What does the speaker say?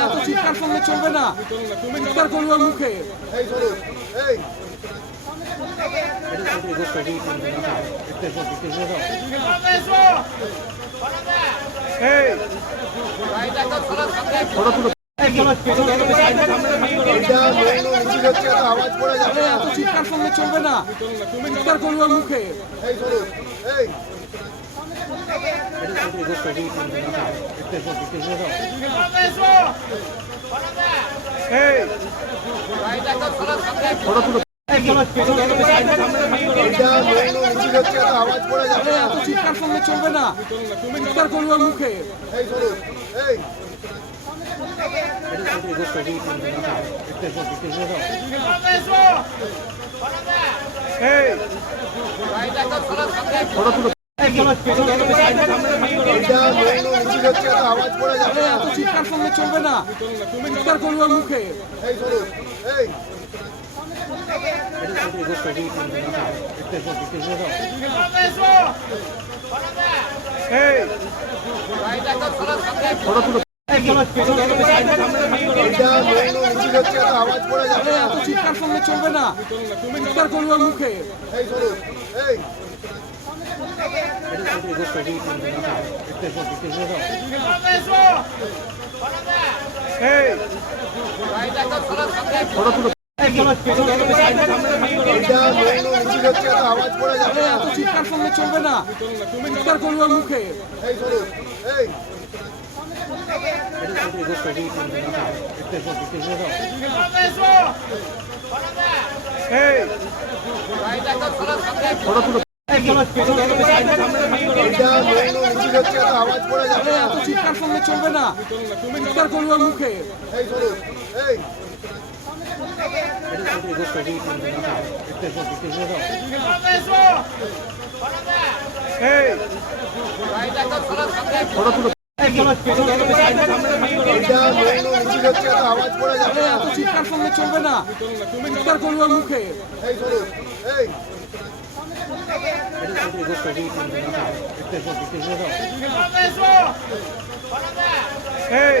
এত চিৎকার করলে চলবে না। চিৎকার করবে মুখে এত চিৎকার করলে চলবে না চিৎকার ওর মুখে এই শুনুন এই এটা মেইন মিছিল হচ্ছে এত চিৎকার করলে চলবে না চিৎকার ওর মুখে এই এত চিৎকার করলে চলবে না। চিৎকার করবে মুখে এত চিৎকার করলে চলবে না চিৎকার ওর মুখে এত চিৎকার করলে চলবে না চিৎকার করবে মুখে এই এত চিৎকার করলে চলবে না। চিৎকার করবে মুখে এত চিৎকার করলে চলবে না চিৎকার করবে মুখে এই